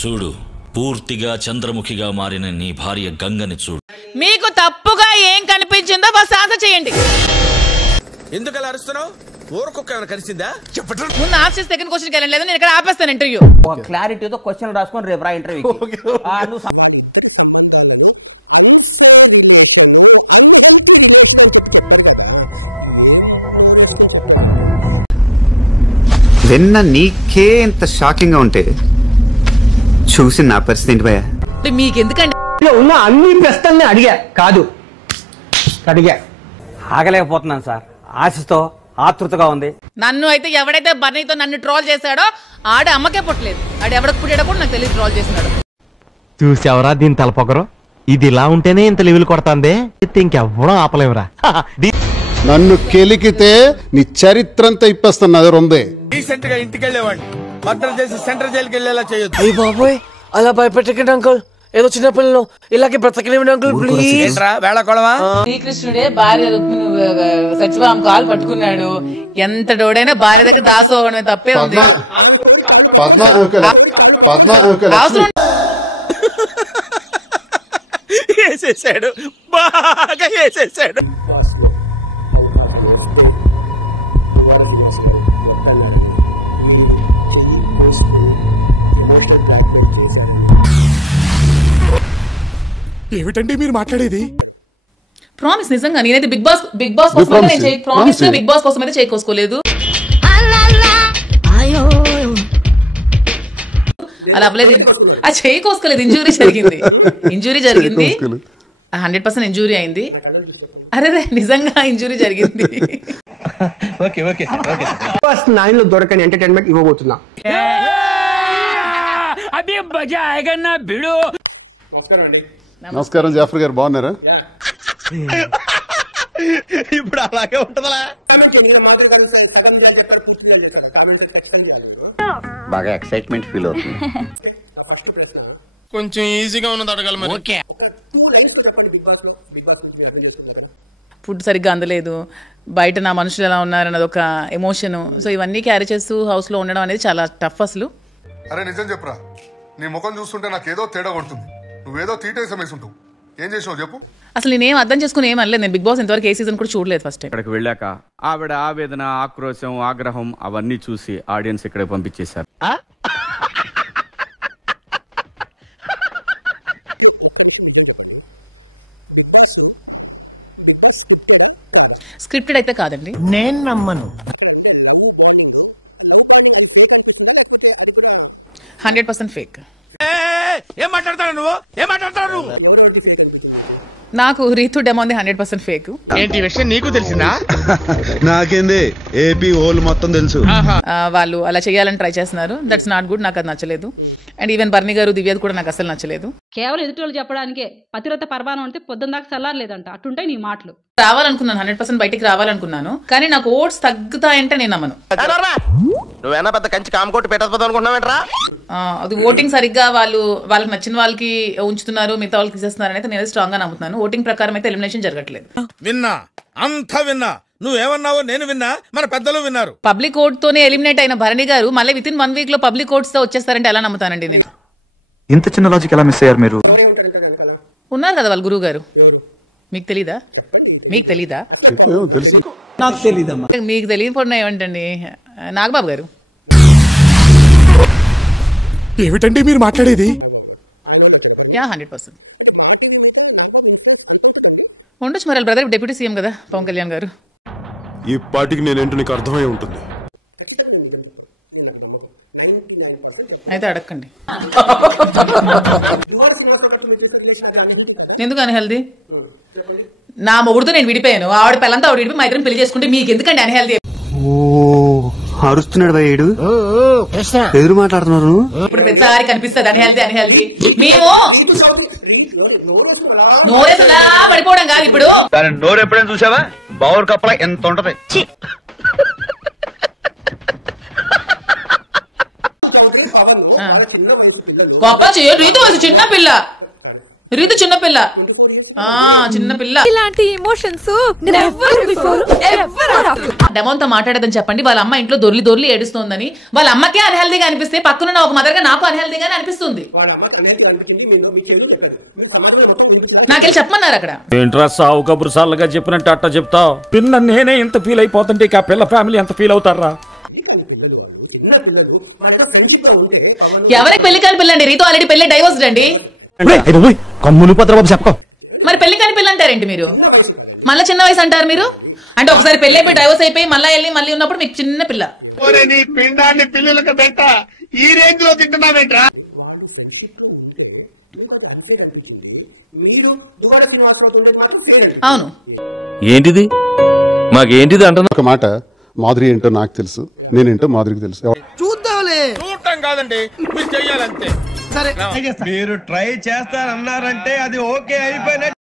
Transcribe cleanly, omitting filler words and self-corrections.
చూడు, పూర్తిగా చంద్రముఖిగా మారిన నీ భార్య గంగని చూడు. మీకు తప్పుగా ఏం కనిపించిందో బస్ ఆన్సర్ చేయండి. ఎందుకు అలా అరుస్తున్నావు? ఊరకొక్క ఏమైనా కలిసిందా? ముందు ఆన్సర్ సెకండ్ క్వశ్చన్కి వెళ్ళలేదు. నేను ఇక్కడ ఆపేస్తాను ఇంటర్వ్యూ. క్లారిటీతో క్వశ్చన్ రాసుకొని రేపు రా ఇంటర్వ్యూకి. విన్న నీకే ఇంత షాకింగ్ గా ఉంటే చూసి నా పరిస్థితి ఏంటి భయ్యా? మీకు ఎందుకండి ఉన్న అన్ని ప్రశ్నల్ని అడిగా ఆగలేకపోతున్నాను సార్. ఆశతో ఆతృతగా ఉంది. నన్ను అయితే ఎవడైతే బర్నీతో నన్ను ట్రోల్ చేశాడో ఆడ అమ్మకే పుట్టలేదు. ఆడ ఎవడకు పుట్టాడో కూడా నాకు తెలియదు ట్రోల్ చేస్తున్నాడు. చూసావరా దీని తలపొగరు? ఇది ఇలా ఉంటేనే ఇంత లెవెల్ కొడతాందే, ఇంకెవ్వడం ఆపలేవురా. నన్ను కెలికితే నీ చరిత్రంతా ఇప్పేస్తాను. అది రొందే రీసెంట్ గా ఇంటికి వెళ్ళేవాడిని మర్డర్ చేసి సెంట్రల్ జైలుకి వెళ్ళేలా చేయొద్దు. అయ్యి బాబోయ్, అలా భయపెట్టకండి అంకుల్. ఏదో చిన్న పిల్లలు ఇలాగే బ్రతకలేమండి అంకుల్, ప్లీజ్. వేళకోళమా? శ్రీకృష్ణుడే భార్య సత్యభామ కాలు పట్టుకున్నాడు. ఎంత డోడైనా భార్య దగ్గర దాసోవడమే తప్పే ఉంది. వేసేసాడు, బాగా వేసేసాడు. ఏమిటండి మీరు మాట్లాడేది? ప్రామిస్ నిజంగా నేనైతే బిగ్ బాస్ కోసం ప్రామిస్ బిగ్ బాస్ కోసం అయితే చేకోసుకోలేదు. అలా అవ్వలేదు, అది చేకోసుకోలేదు. ఇంజురీ జరిగింది 100% ఇంజురీ అయింది. అరే నిజంగా ఇంజురీ జరిగింది. 9 లో దొరకని ఎంటర్టైన్మెంట్ ఇవ్వబోతున్నా. నమస్కారం జాఫర్ గారు, బాగున్నారా? ఇప్పుడు అలాగే ఉంటుందా? బాగా ఎక్సైట్మెంట్ ఫీల్ అవుతుంది. కొంచెం ఈజీగా ఉన్నది అడగాలి మరి. ఫుడ్ సరిగ్గా అందలేదు, బయట నా మనుషులు ఎలా ఉన్నారన్నది ఒక ఎమోషన్. సో ఇవన్నీ క్యారీ చేస్తూ హౌస్ లో ఉండడం అనేది చాలా టఫ్. అసలు అరే నిజం చెప్పరా, నీ ముఖం చూస్తుంటే నాకేదో తేడా కొడుతుంది. నువ్వేదో తీటేసం వేసుంటావు. ఏం చేసావు చెప్పు? అసలు నేనేం అర్థం చేసుకుని ఏం అనలేదు. నేను బిగ్ బాస్ ఇంతవరకు ఏ సీజన్ కూడా చూడలేదు. ఫస్ట్ టైం ఇక్కడికి వెళ్ళాక ఆవిడ ఆవేదన, ఆక్రోశం, ఆగ్రహం అవన్నీ చూసి ఆడియన్స్ ఇక్కడ పంపించేశారు. స్క్రిప్టెడ్ అయితే కాదండి. నేను నమ్మను. 100% ఫేక్. ఏం మాట్లాడతావు నువ్వు? నాకు రీతు డెమో 100% ఫేక్. ఏంటి విషయం నీకు తెలిసిందా? నాకేంది, ఏపీ ఓల్ మొత్తం తెలుసు. వాళ్ళు అలా చేయాలని ట్రై చేస్తున్నారు. That's not good. నాకు అది నచ్చలేదు. అండ్ ఈవెన్ బర్నీ గారు, దివ్యది కూడా నాకు అసలు నచ్చలేదు. కేవలం ఎదుటి చెప్పడానికే పతివ్రత పర్వాణం అంటే పొద్దున్న దాకా చల్లారలేదంట. అట్టుంటే నీ మాటలు. రావాలనుకున్నాను, 100% బయటికి రావాలనుకున్నాను. కానీ నాకు ఓట్స్ తగ్గుతాయంటే నేను నమ్మను. నువ్వేనా పెద్ద కంచి కామకోటి పెట్టకపోతావు అనుకుంటున్నావేంట్రా? అది ఓటింగ్ సరిగ్గా వాళ్ళకి నచ్చిన వాళ్ళకి ఉంచుతున్నారు, మిగతా వాళ్ళకి తీసేస్తున్నారు అనేది నేను స్ట్రాంగ్ గా నమ్ముతున్నాను. ఓటింగ్ ప్రకారం అయితే ఎలిమినేషన్ జరగట్లేదు. విన్నా, అంతా విన్నా. నువ్వేమన్నావో నేను విన్నా, మన పెద్దలు విన్నారు. పబ్లిక్ ఓట్ తోనే ఎలిమినేట్ అయిన భరణి గారు మళ్ళీ విత్ ఇన్ 1 వీక్ లో పబ్లిక్ ఓట్స్ తో వచ్చేస్తారంటే ఎలా నమ్ముతానండి నేను? ఇంత చిన్న లాజిక్ ఎలా మిస్ అయ్యారు మీరు? ఉన్నారు కదా వాళ్ళ గురువు గారు. మీకు తెలీదా? మీకు తెలీదా? నాకు తెలీదమ్మా. మీకు తెలియకపోవడం ఏమంటండి? నాగబాబు గారు. ఏమిటండి మీరు మాట్లాడేది? 100% ఉండొచ్చు. మరి బ్రదర్ డిప్యూటీ సీఎం కదా పవన్ కళ్యాణ్ గారు. ఈ పార్టీకి నేనేంటో నీకు అర్థమై ఉంటుంది. అయితే అడగండి. ఎందుకు అన్హెల్దీ? నా మొగుడుతో నేను విడిపోయాను, ఆవిడ పిల్లంతా ఆవిడ విడిపోయి మా ఇద్దరం పెళ్లి చేసుకుంటే మీకు ఎందుకండి అన్హెల్దీ? అరుస్తున్నాడు భయ్యేడు, ఎదురు మాట్లాడుతున్నారు. ఇప్పుడు ప్రతిసారి కనిపిస్తుంది అన్హెల్దీ. మేము నోరేసలా పడిపోవడం కాదు. ఇప్పుడు నోరు ఎప్పుడైనా చూసావా? బౌర్ కప్పల ఎంత ఉంటది. గొప్ప రీతు చిన్నపిల్ల. చిన్న పిల్ల. ఇలాంటి ఎమోషన్స్ డెమోన్తో మాట్లాడదని చెప్పండి. వాళ్ళ అమ్మ ఇంట్లో దొర్లి ఏడుస్తోందని, వాళ్ళ అమ్మకే అన్హెల్దీగా అనిపిస్తే పక్కనున్న ఒక మదర్గా నాకు అన్హెల్దీగానే అనిపిస్తుంది. నాకెళ్ళి చెప్పమన్నారు అక్కడ. ఏంట్రా సావు కబురు సార్లుగా చెప్పినట్టు అట్ట చెప్తావు. పిల్ల నేనే ఇంత ఫీల్ అయిపోతుంటే ఇక ఆ పిల్ల ఫ్యామిలీ ఎంత ఫీల్ అవుతారా? ఎవరికి పెళ్లి కాని పిల్లండి? రీతో ఆల్రెడీ పెళ్లి డైవోర్స్డ్ అండి. కమ్ములు పత్రబాబు చెప్పు. మరి పెళ్లి కాని పిల్ల అంటారేంటి మీరు? మళ్ళీ చిన్న వయసు అంటారు మీరు. అంటే ఒకసారి పెళ్లి అయిపోయి డైవోర్స్ అయిపోయి మళ్ళీ ఉన్నప్పుడు మీకు చిన్న పిల్ల. పిల్లలకు పెట్ట ఈ రేంజ్ లో తింటున్నావేంట్రా? అవును. ఏంటిది మాకేంటిది అంటున్నా? ఒక మాట, మాధురి ఏంటో నాకు తెలుసు, నేనేంటో మాధురికి తెలుసు. చూడటం కాదండి, మీరు చెయ్యాలంతే. మీరు ట్రై చేస్తారన్నారంటే అది ఓకే అయిపోయిన